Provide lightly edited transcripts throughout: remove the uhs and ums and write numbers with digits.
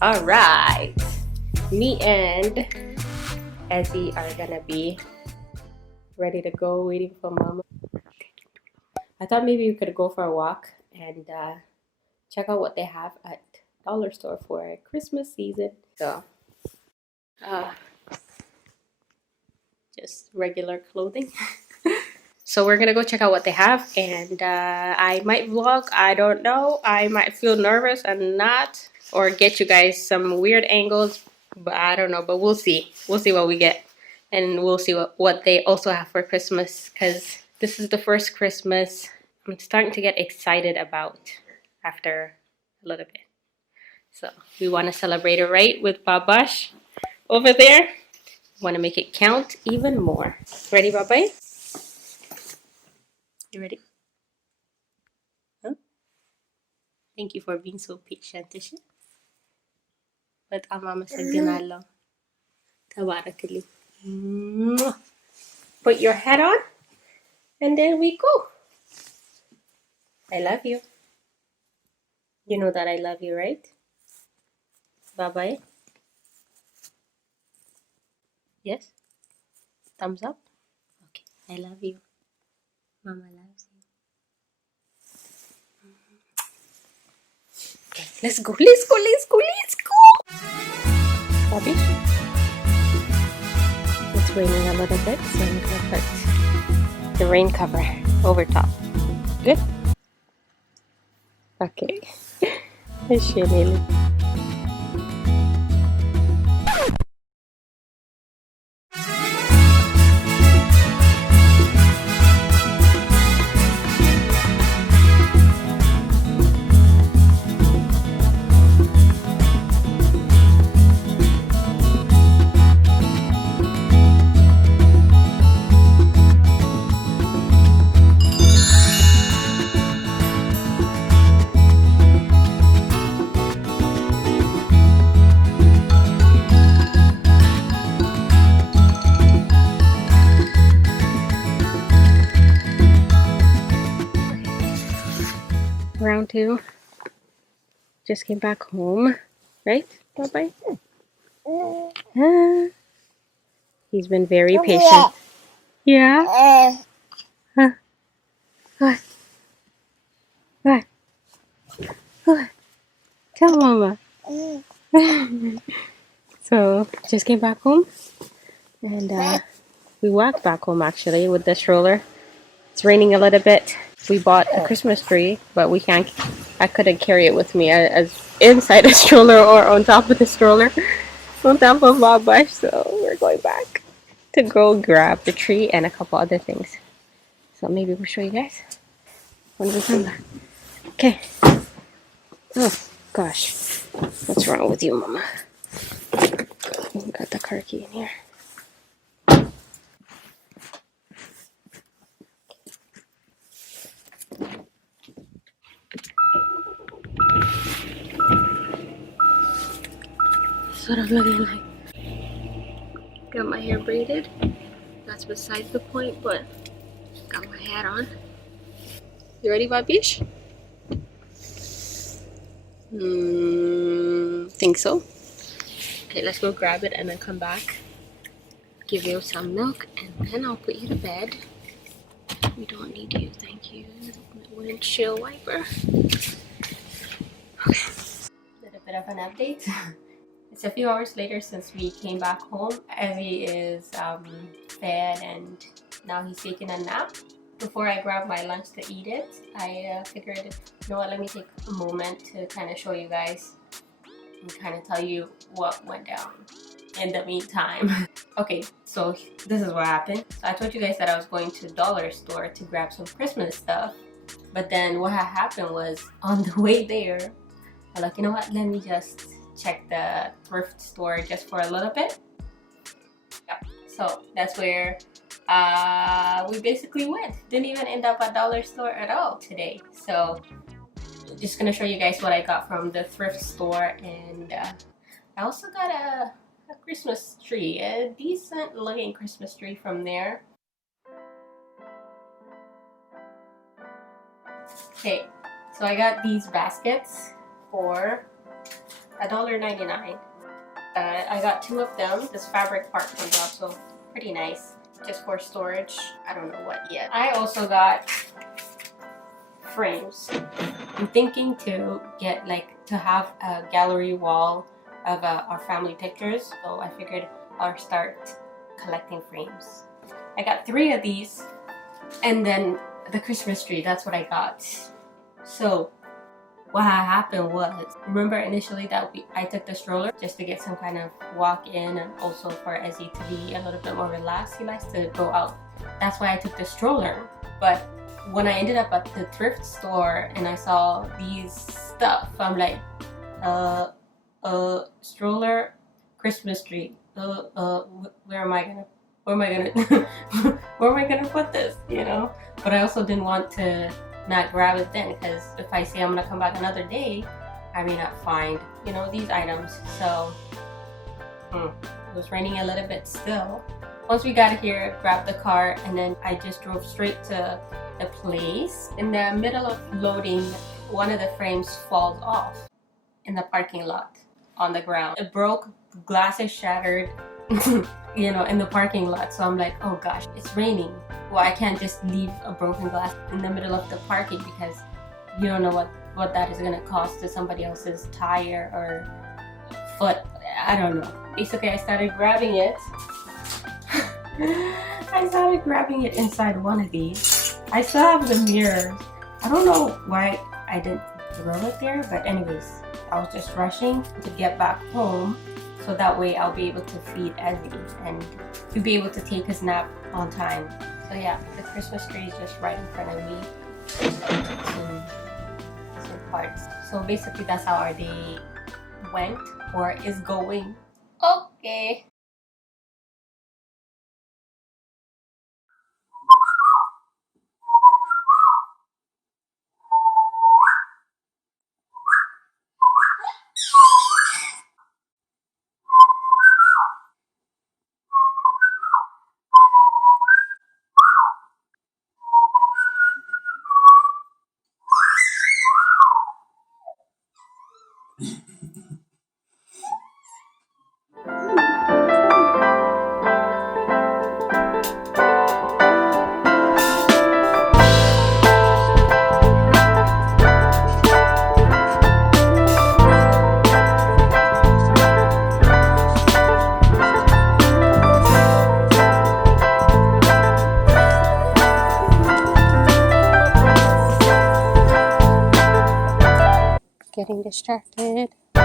All right, me and Ezzy are gonna be ready to go, waiting for Mama. I thought maybe we could go for a walk and check out what they have at dollar store for Christmas season. So, just regular clothing. So we're gonna go check out what they have, and I might vlog. I don't know. I might feel nervous and not, or get you guys some weird angles, but I don't know. But we'll see. We'll see what we get, and we'll see what they also have for Christmas, because this is the first Christmas I'm starting to get excited about after a little bit. So we want to celebrate it right with Babash over there. Want to make it count even more. Ready, Babay? You ready? Huh? Thank you for being so patient, Tisha. Let our mama say ganalo. Tabarakali. Put your hat on, and there we go. I love you. You know that I love you, right? Bye-bye. Yes? Thumbs up? Okay. I love you. Mama loves you. Okay, let's go. Let's go. Let's go. Let's go. Bobby? It's raining a little bit, so I'm going to put the rain cover over top. Good? Okay. Shimmy. Round two. Just came back home, right? Bye-bye. He's been very patient. Yeah? Huh? What? What? What? Tell Mama. So, just came back home. And we walked back home actually with the stroller. It's raining a little bit. We bought a Christmas tree, but I couldn't carry it with me as inside a stroller or on top of the stroller, on top of Babash. So we're going back to go grab the tree and a couple other things. So maybe we'll show you guys when we come back. Okay. Oh gosh, what's wrong with you, Mama? Got the car key in here. That's what I'm looking like. Got my hair braided. That's besides the point, but got my hat on. You ready, Babish? Think so. Okay, let's go grab it and then come back. Give you some milk and then I'll put you to bed. We don't need you, thank you. Windshield wiper. Okay. Little bit of an update. It's a few hours later since we came back home. Evie is fed and now he's taking a nap. before I grab my lunch to eat it, I figured, you know what, let me take a moment to kind of show you guys and kind of tell you what went down in the meantime. Okay, so this is what happened. So I told you guys that I was going to dollar store to grab some Christmas stuff, but then what had happened was on the way there, I'm like, you know what, let me just check the thrift store just for a little bit. Yep. So that's where we basically went. Didn't even end up at dollar store at all today. So just gonna show you guys what I got from the thrift store, and I also got a Christmas tree, a decent looking Christmas tree from there. Okay, so I got these baskets for $1.99. I got 2 of them. This fabric part comes out, so pretty nice. Just for storage. I don't know what yet. I also got frames. I'm thinking to get to have a gallery wall of our family pictures. So I figured I'll start collecting frames. I got 3 of these, and then the Christmas tree. That's what I got. So what happened was, remember initially that I took the stroller just to get some kind of walk in, and also for Ezzy to be a little bit more relaxed. He likes to go out. That's why I took the stroller. But when I ended up at the thrift store and I saw these stuff, I'm like, stroller, Christmas tree. Where am I gonna where am I gonna put this? You know. But I also didn't want to not grab it then, because if I say I'm gonna come back another day, I may not find, you know, these items. So it was raining a little bit still. Once we got here, grabbed the car, and then I just drove straight to the place. In the middle of loading, one of the frames falls off in the parking lot on the ground. It broke, glass is shattered, you know, in the parking lot. So I'm like, oh gosh, it's raining. Well, I can't just leave a broken glass in the middle of the parking, because you don't know what that is gonna cost to somebody else's tire or foot. I don't know. Basically, I started grabbing it. I started grabbing it inside one of these. I still have the mirror. I don't know why I didn't throw it there, but anyways, I was just rushing to get back home, so that way I'll be able to feed Ezzy and to be able to take his nap on time. So yeah, the Christmas tree is just right in front of me. Some parts. So basically that's how our day went, or is going. Okay. Getting distracted. I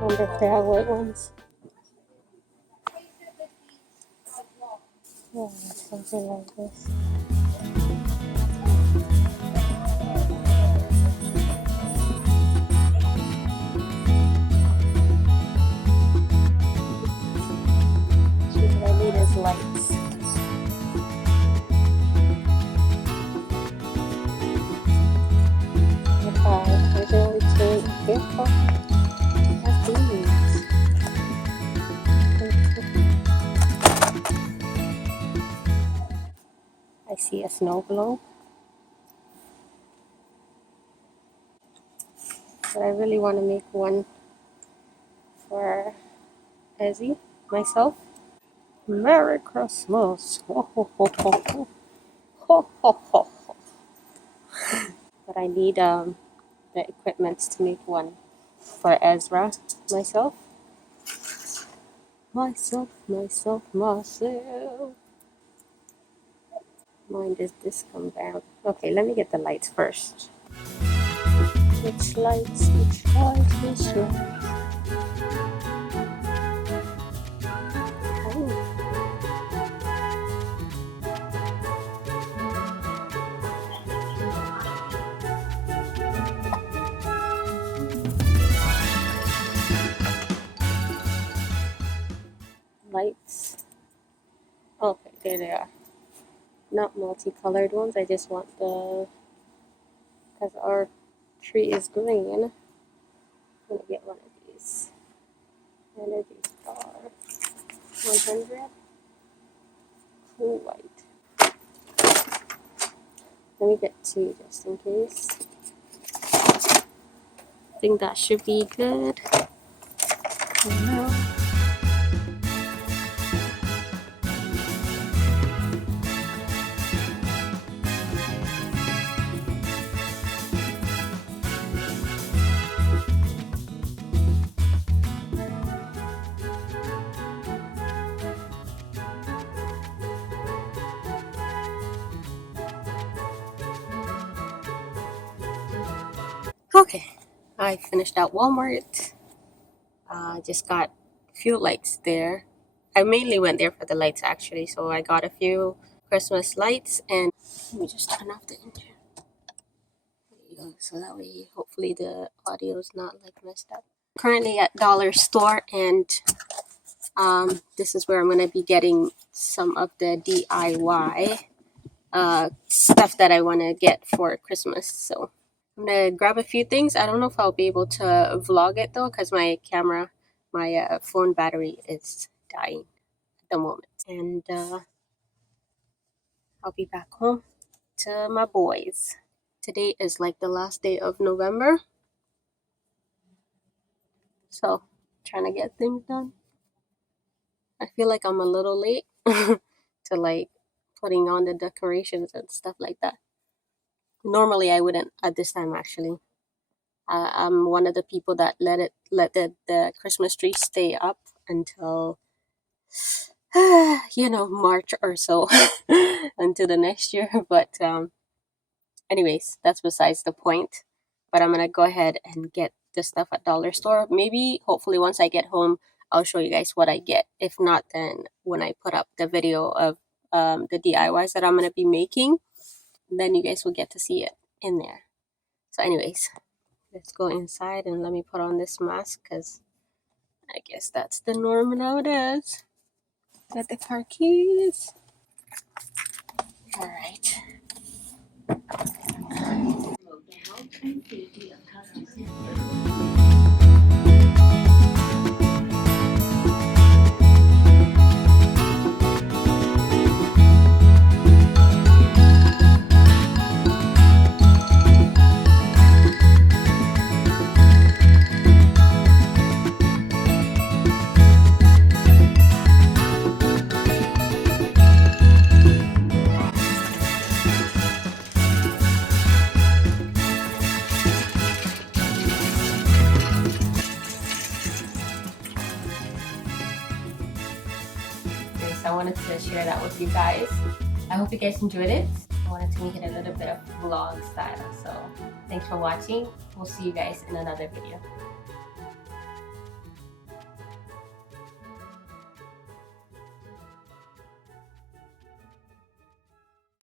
wonder if they have white ones. Yeah, something like this. What I need is lights. There's only 2 here. Oh, that's these. I see a snow globe. But I really want to make one for Ezzy, myself. Merry Christmas! Ho, ho, ho, ho, ho. Ho, ho, ho, ho. but I need the equipment to make one for Ezra. Myself. Mine does this come down? Okay, let me get the lights first. Which lights? Which lights? Which lights? Oh. Lights. Okay, there they are. Not multicolored ones. I just want the, because our tree is green. I'm gonna get one of these. And these are 100. Cool white. Let me get two just in case. I think that should be good. No. Okay, I finished at Walmart. Just got a few lights there. I mainly went there for the lights actually, so I got a few Christmas lights, and let me just turn off the engine. There you go, so that way hopefully the audio is not like messed up. Currently at dollar store, and this is where I'm gonna be getting some of the DIY stuff that I want to get for Christmas. So I'm gonna grab a few things. I don't know if I'll be able to vlog it though, because my camera, my phone battery is dying at the moment, and I'll be back home to my boys. Today is like the last day of November, so trying to get things done. I feel like I'm a little late to like putting on the decorations and stuff like that. Normally I wouldn't at this time actually. I'm one of the people that let the Christmas tree stay up until March or so until the next year. But anyways, that's besides the point. But I'm gonna go ahead and get the stuff at dollar store. Maybe hopefully once I get home I'll show you guys what I get. If not, then when I put up the video of the DIYs that I'm gonna be making, then you guys will get to see it in there. So anyways, let's go inside and let me put on this mask, because I guess that's the norm nowadays. Got the car keys. All right. I wanted to share that with you guys. I hope you guys enjoyed it. I wanted to make it a little bit of vlog style. So thanks for watching. We'll see you guys in another video.